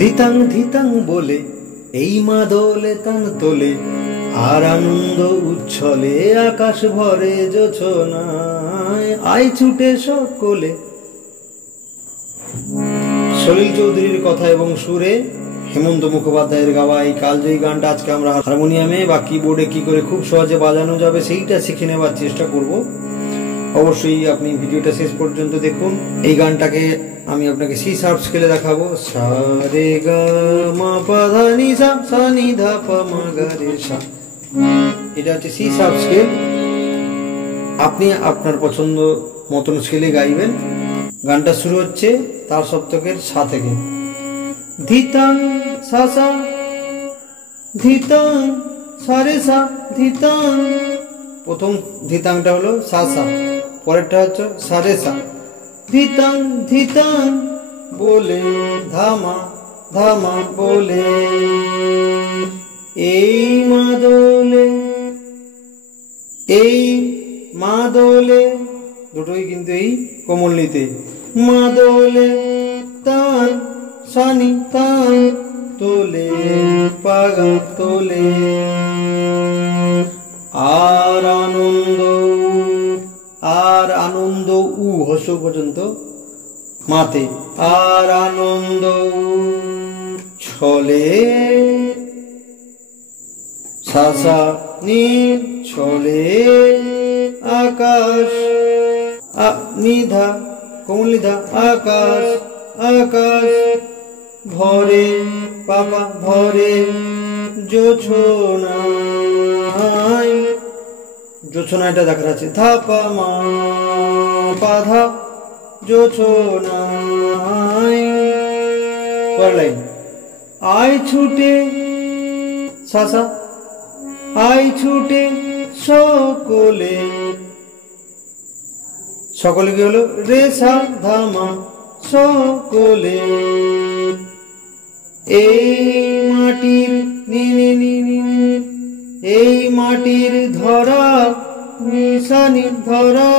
ধিতাং ধিতাং বলে এই মাদলে তান তোলে, আর আনন্দ উচ্ছলে আকাশ ভরে জোছনায় আই ছুটে সকলে। সলিল চৌধুরীর কথা এবং সুরে হেমন্ত মুখোপাধ্যায়ের গাওয়া এই কালজয়ী গানটা আজকে আমরা হারমোনিয়ামে বা কিবোর্ডে কি করে খুব সহজে বাজানো যাবে সেইটা শিখে নেবার চেষ্টা করব। অবশ্যই আপনি ভিডিওটা শেষ পর্যন্ত দেখুন। এই গানটাকে আমি আপনাকে সি শার্প স্কেলে দেখাবো। সা রে গা মা পা ধা নি সা, সা নি ধা পা মা গা রে সা। এটা হচ্ছে সি শার্প স্কেল। আপনি আপনার পছন্দ মতন স্কেলে গাইবেন। গানটা শুরু হচ্ছে তার সপ্তকের সা থেকে। ধিতাং সা সা, ধিতাং সা রে সা, ধিতাং। প্রথম ধিতাংটা হলো সা সা, পরেরটা হচ্ছে সা রে সা। ধিতাং ধিতাং বলে ধামা ধামা বলে এই মাদলে, এই মাদলে, দুটোই কিন্তু এই কোমলনিতে। মাদলে তান সানি তান তোলে পাগা তোলে, আর আনন্দ, আর আনন্দ উ হস্য পর্যন্ত মাতে, আর আনন্দ ছলে সাসা নি ছলে আকাশ নিধা কোমলিধা আকাশ আকাশ ভরে পাপা ভরে জোছনায়, জোছনাটা দেখা যাচ্ছে ধাপা মা পাধা জোছনায়। পরের লাইন আয় ছুটে সাসা, আয় ছুটে সকলে, সকলে কি হলো রে সা ধামা সকলে, এই মাটির নি নি নি নি, এই মাটির ধরা নিশানি ধরা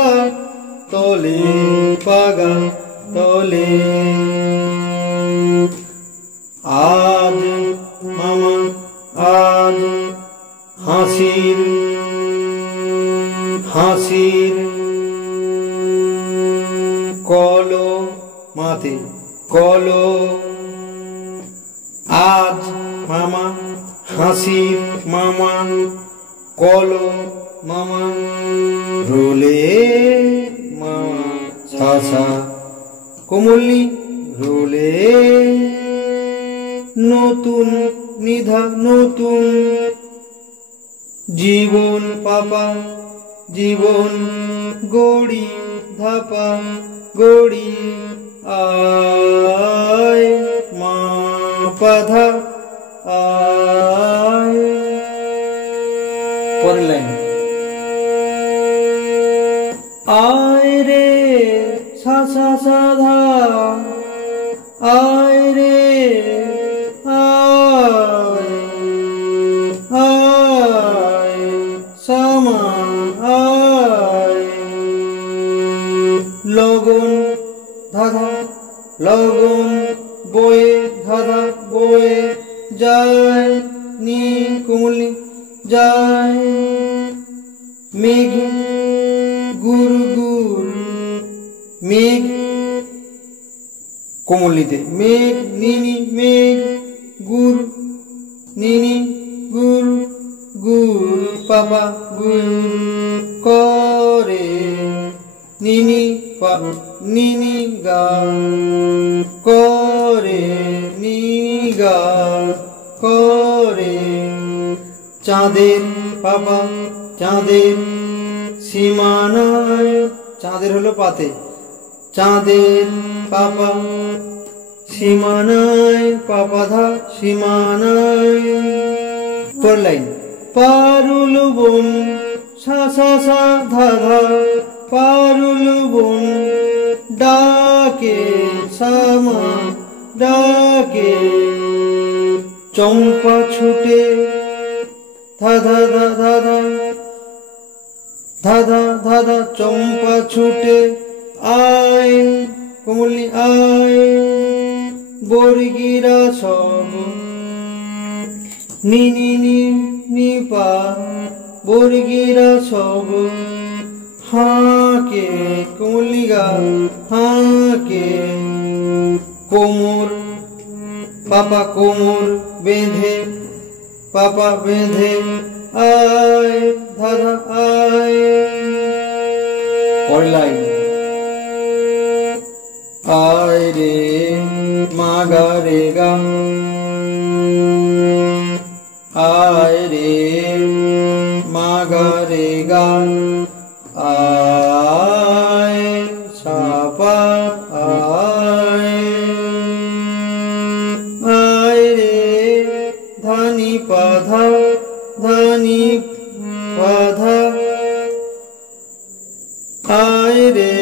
তলে পাগা তলে, আজ মামা আজ হাসির হাসির কলো মাতে কলো, আজ মামা হাসির মামা কলো মামা রোলে মামা সাসা কোমলি রোলে, নতুন নিধা নতুন জীবন পাপা জীবন গড়ি ধাপা গড়ি আয় মা পাধা আয়। পরের লাইন আয় রে সা সা সা ধা, আয় রে আয় আয় সামা আয়, লগন ধাধা লগন বয়ে ধাধা বয়ে যায় নি কোমলি যায়, মেঘ গুর গুর মেঘ কোমলিতে মেঘ নিনি মেঘ গুর নিনি গুর গুর পাপা গুর করে নিনি পা নিনি গা করে নিনি গা করে, চাঁদের পাপা চাঁদের সীমানায়, চাঁদের হলো পাতে, চাঁদের পাপা সীমানায় পাপাধা সীমানায়। পরের লাইন পারুল বন সা সা সা ধা ধা, পারুল বন ডাকে সামা ডাকে, চম্পা ছুটে ধাধা ধাধা ধাধা ধাধা চম্পা ছুটে আয় কোমলি আয়, বর্গিরা সব নি নি নি নি পা বর্গিরা সব হাকে কুলিগা হাকে কোমর পাপা কোমর বেঁধে পাপা বেঁধে আয় ধাধা আয়। পরের লাইন আয় রে মা গা রে গা আয় রে মা গা রে গা আয় ছাপা আয় আয় রে ধানি পাধা ধানি পাধা আয় রে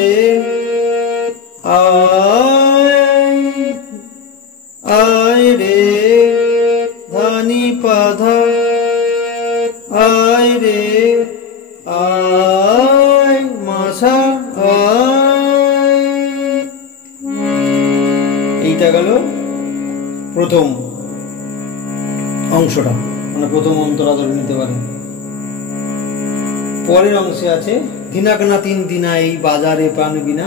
আয় রে ধানি পাধা আয় রে আয় মাসা আয়। এইটা গেল প্রথম অংশটা, মানে প্রথম অন্তরাধর নিতে পারেন। পরের অংশে আছে দিনাক না তিন দিনা এই বাজারে প্রাণ বিনা,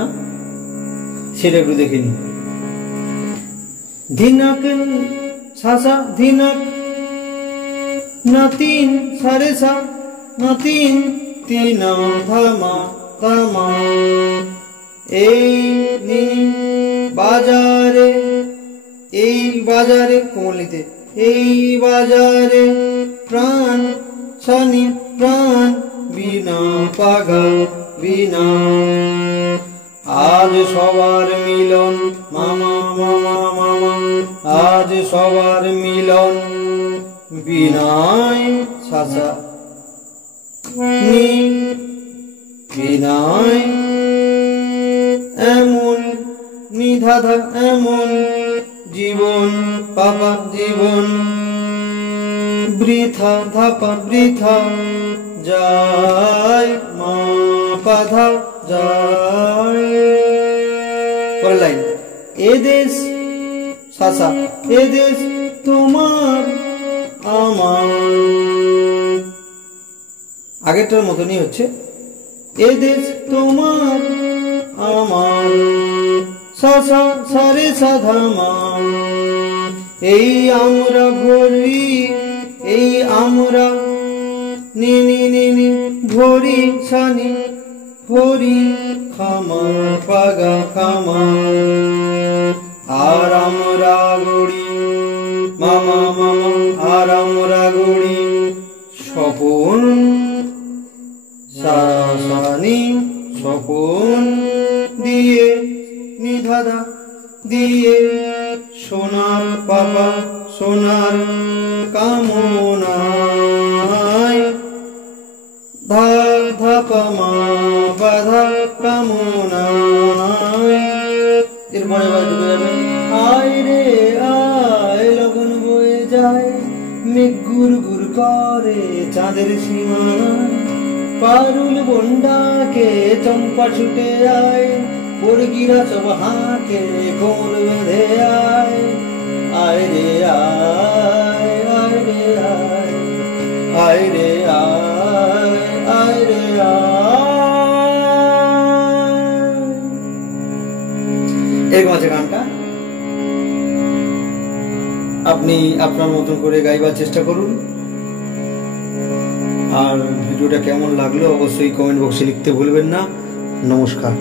সেটা একটু দেখে নি। ধিনাক সাসা ধিনাক না তিন সারে সা না তিন তিনা ধামা ধামা এই নি বাজারে এই বাজারে কোমলিতে এই বাজারে প্রাণ শনি প্রাণ বিনা পাগা বিনা আজ সবার মিলন মামা মামা মামা আজ সবার মিলন বিনায় সাসা নি বিনায় এমন নিধাধা এমন জীবন পাপা জীবন বৃথা ধাপা বৃথা যায় মা পাধা যায়। পরের লাইন এদেশ সাসা এদেশ তোমার আমার, আগেরটার মতনই হচ্ছে এদেশ তোমার আমার সাসা সারে সাধামা এই আমরা ভরি এই আমরা নি নি নি নি ভরি সানি ভরি খামা পাগা খামা আর আমরা গড়ি মামা মামা আর আমরা গড়ি স্বপন সাসানি স্বপন দিয়ে নিধাদা দিয়ে সোনার পাপা সোনার কামনায় ধা ধাপা মা বাধা কামনায়। এরপরে ডুবে যাবে আয় রে আয় লগন বয়ে যায় মেঘ গুর গুর করে চাঁদের সীমানায় পারুল বন্ডাকে চম্পা ছুটে আয় বর্গিরা সব হাঁকে কোমর বেঁধে আয় আয় রে আয় আয় রে আয় আয় রে আয় আয় রে আয়। এরকম আছে গানটা, আপনি আপনার মতন করে গাইবার চেষ্টা করুন। আর ভিডিওটা কেমন লাগলো অবশ্যই কমেন্ট বক্সে লিখতে ভুলবেন না। নমস্কার।